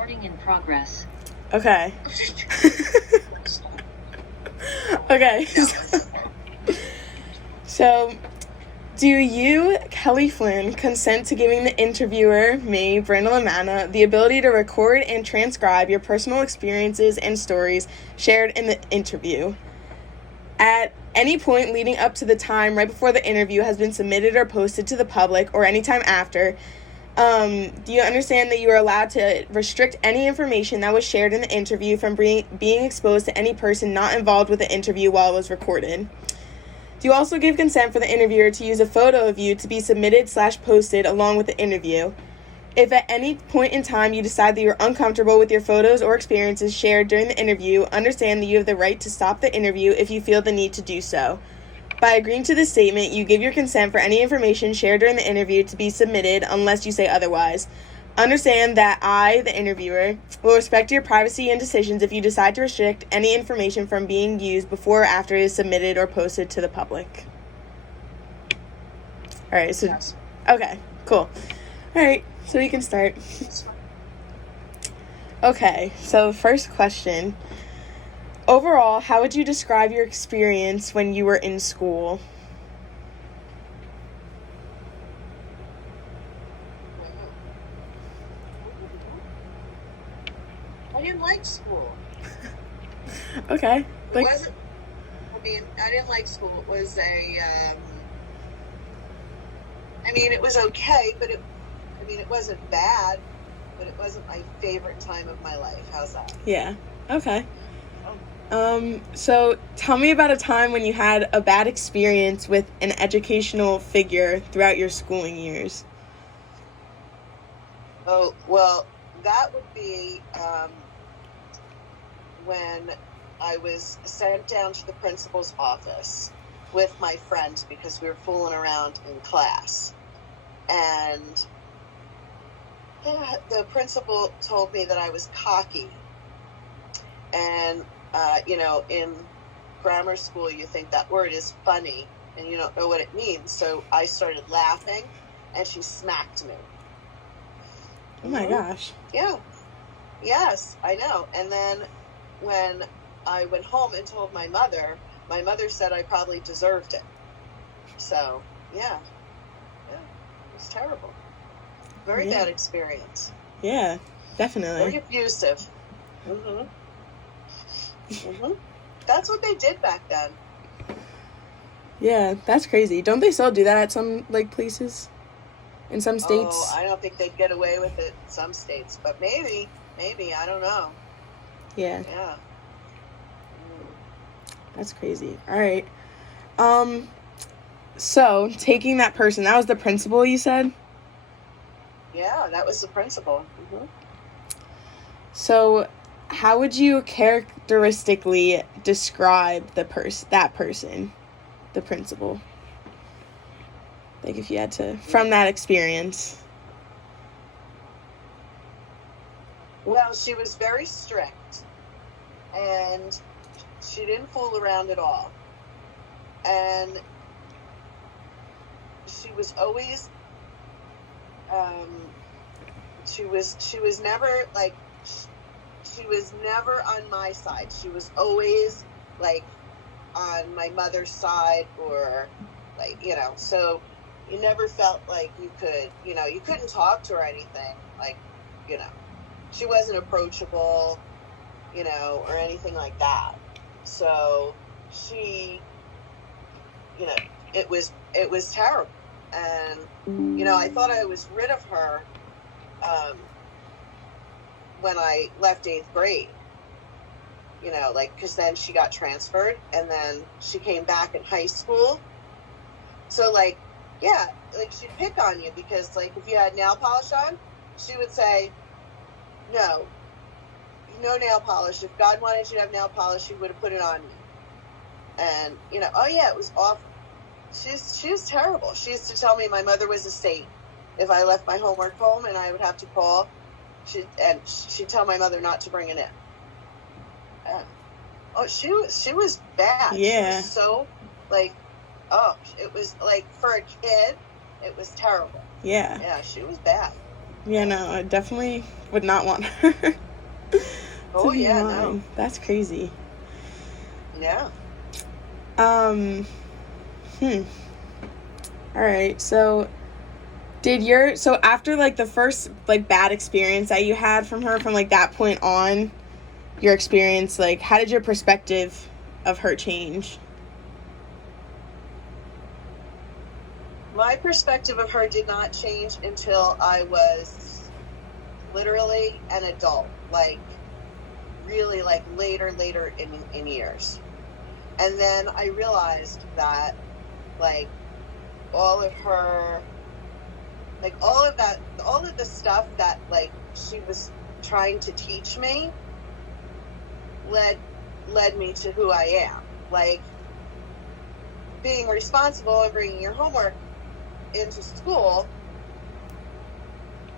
Recording in progress. Okay. Okay. So, do you, Kelly Flynn, consent to giving the interviewer, me, Brandon Lamanna, the ability to record and transcribe your personal experiences and stories shared in the interview? At any point leading up to the time right before the interview has been submitted or posted to the public, or any time after, do you understand that you are allowed to restrict any information that was shared in the interview from being exposed to any person not involved with the interview while it was recorded? Do you also give consent for the interviewer to use a photo of you to be submitted/posted along with the interview? If at any point in time you decide that you're uncomfortable with your photos or experiences shared during the interview, understand that you have the right to stop the interview if you feel the need to do so. By agreeing to this statement, you give your consent for any information shared during the interview to be submitted unless you say otherwise. Understand that I, the interviewer, will respect your privacy and decisions if you decide to restrict any information from being used before or after it is submitted or posted to the public. All right, so, Yes. Okay, cool. All right, so we can start. Okay, so first question. Overall, how would you describe your experience when you were in school? I didn't like school. Okay. It wasn't, I didn't like school. It was it was okay, but it wasn't bad, but it wasn't my favorite time of my life. How's that? Yeah, okay. So tell me about a time when you had a bad experience with an educational figure throughout your schooling years. Oh, well, that would be when I was sent down to the principal's office with my friends because we were fooling around in class. And the principal told me that I was cocky. And in grammar school, you think that word is funny and you don't know what it means. So I started laughing and she smacked me. Oh my gosh. Yeah. Yes, I know. And then when I went home and told my mother said I probably deserved it. So, yeah, it was terrible. Very bad experience. Yeah, definitely. Very abusive. That's what they did back then. Yeah, that's crazy. Don't they still do that at some, places? In some states? Oh, I don't think they'd get away with it in some states. But maybe, I don't know. Yeah. Yeah. That's crazy. All right. So, taking that person, that was the principal, you said? Yeah, that was the principal. So, how would you characteristically describe that person, the principal? Like, if you had to, from that experience. Well, she was very strict, and she didn't fool around at all. And she was always, she was never on my side. She was always on my mother's side, or so you never felt like you could, you couldn't talk to her or anything. She wasn't approachable, or anything like that. So she, it was terrible. And, I thought I was rid of her when I left 8th grade, because then she got transferred and then she came back in high school. So, she'd pick on you because, if you had nail polish on, she would say, no nail polish. If God wanted you to have nail polish, he would have put it on you. And, oh yeah, it was awful. She was terrible. She used to tell me my mother was a saint. If I left my homework home and I would have to call, she'd tell my mother not to bring it in. She was bad. Yeah. She was so, it was, for a kid, it was terrible. Yeah. Yeah, she was bad. Yeah, no, I definitely would not want her to be mine. No. That's crazy. Yeah. All right, so after, like, the first, like, bad experience that you had from her, from, like, that point on, your experience, like, how did your perspective of her change? My perspective of her did not change until I was literally an adult, like, really, like, later in years. And then I realized that, like, all of her, like, all of the stuff that, like, she was trying to teach me led me to who I am. Like, being responsible and bringing your homework into school,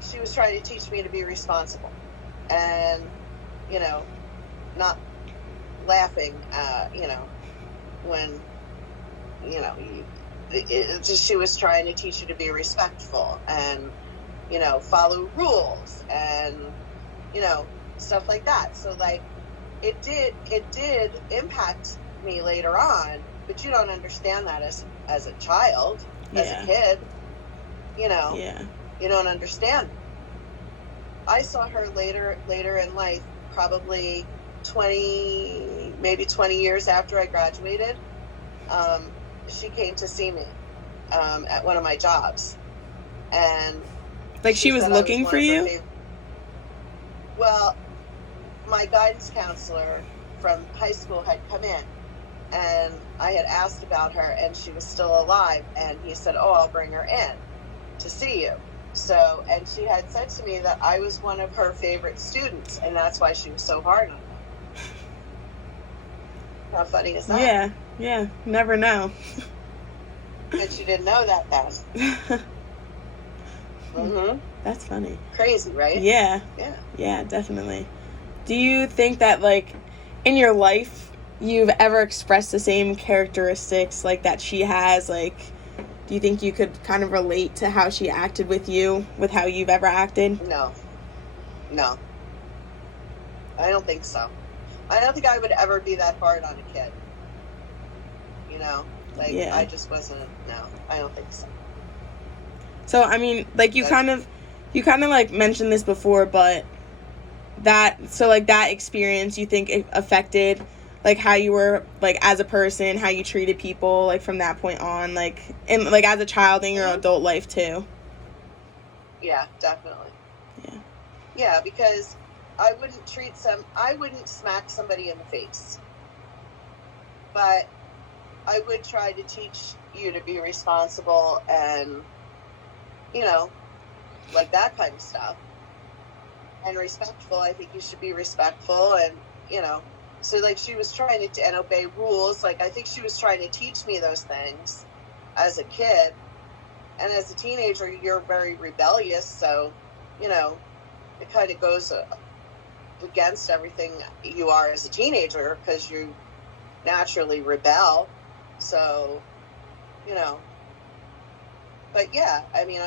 she was trying to teach me to be responsible and, you know, not laughing, when, she was trying to teach you to be respectful and, follow rules and, stuff like that. So, like, it did impact me later on, but you don't understand that as a child, as a kid, Yeah. you don't understand. I saw her later in life, probably 20 years after I graduated. She came to see me at one of my jobs, and like, she was looking for you? Well, my guidance counselor from high school had come in, and I had asked about her, and she was still alive, and he said, "Oh, I'll bring her in to see you." So, and she had said to me that I was one of her favorite students, and that's why she was so hard on me. How funny is that? Yeah, never know. But you didn't know that then. That's funny. Crazy, right? Yeah, definitely. Do you think that, like, in your life, you've ever expressed the same characteristics, like, that she has? Like, do you think you could kind of relate to how she acted with you, with how you've ever acted? No. I don't think so. I don't think I would ever be that hard on a kid. I just wasn't. No, I don't think so. So, I mean, like, you kind of like mentioned this before, but that experience, you think it affected, like, how you were, like, as a person, how you treated people, like, from that point on, like, and, like, as a child in your adult life too? Yeah, definitely. Yeah, because I wouldn't smack somebody in the face, but I would try to teach you to be responsible and, like, that kind of stuff. And respectful. I think you should be respectful, and, so, like, she was trying to and obey rules. Like, I think she was trying to teach me those things as a kid. And as a teenager, you're very rebellious, so, it kind of goes against everything you are as a teenager, because you naturally rebel. So, but yeah, I mean,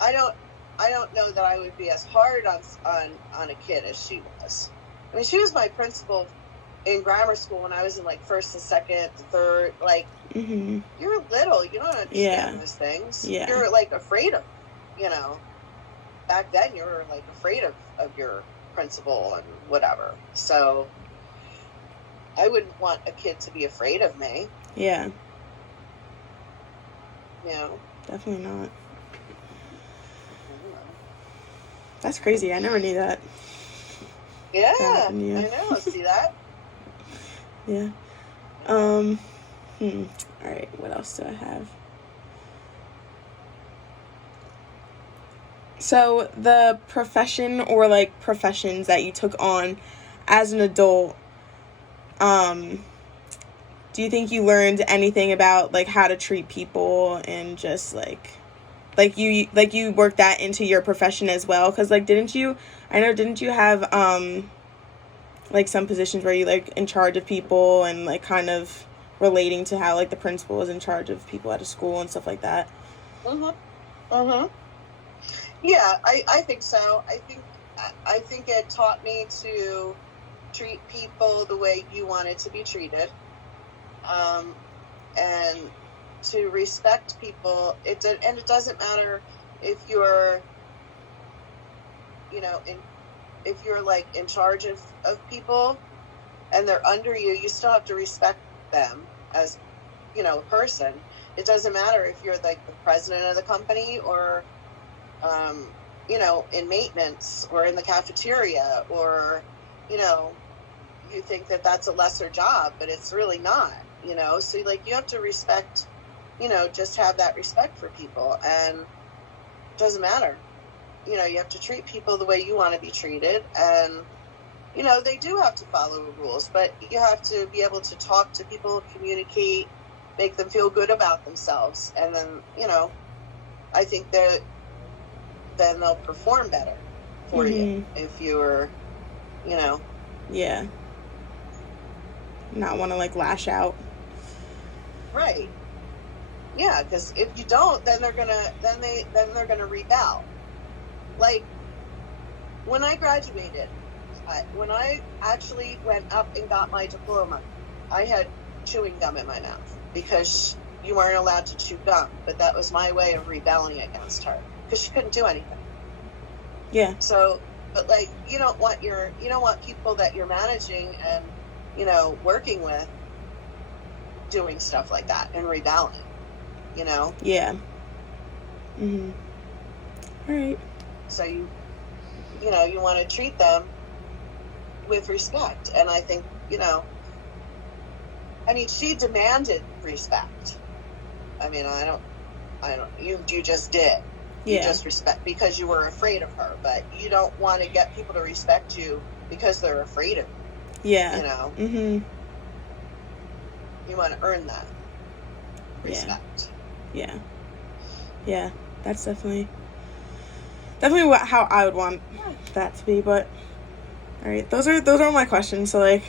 I don't know that I would be as hard on a kid as she was. I mean, she was my principal in grammar school when I was in, like, first and second, third. Like, you're little, you don't understand those things. Yeah. You're, like, afraid of, back then you were, like, afraid of your principal and whatever. So I wouldn't want a kid to be afraid of me. Yeah. Definitely not. That's crazy. I never knew that. Yeah, I know. See that? Yeah. All right. What else do I have? So, the profession or, like, professions that you took on as an adult, do you think you learned anything about, like, how to treat people and just, like you worked that into your profession as well? Because, like, didn't you have, like, some positions where you, like, in charge of people and, like, kind of relating to how, like, the principal is in charge of people at a school and stuff like that? Mm-hmm. Yeah, I think so. I think it taught me to treat people the way you wanted to be treated, and to respect people. And it doesn't matter if you're, if you're like in charge of people and they're under you, you still have to respect them as, a person. It doesn't matter if you're like the president of the company or, in maintenance or in the cafeteria, or, you think that that's a lesser job, but it's really not, so like you have to respect, just have that respect for people, and it doesn't matter, you have to treat people the way you want to be treated, and they do have to follow rules, but you have to be able to talk to people, communicate, make them feel good about themselves, and then I think that then they'll perform better for you if you're, yeah, not want to like lash out. Right. Yeah, because if you don't, then they're gonna rebel. Like when I graduated, when I actually went up and got my diploma, I had chewing gum in my mouth because you weren't allowed to chew gum, but that was my way of rebelling against her because she couldn't do anything. Yeah. So, but like you don't want people that you're managing and working with doing stuff like that and rebelling, Yeah. Mhm. All right. So you want to treat them with respect, and I think she demanded respect. I mean, I don't. You just did. Yeah. You just respect because you were afraid of her, but you don't want to get people to respect you because they're afraid of you. Yeah. Mhm. You want to earn that respect. Yeah. Yeah. That's definitely how I would want that to be. But all right, those are all my questions. So like,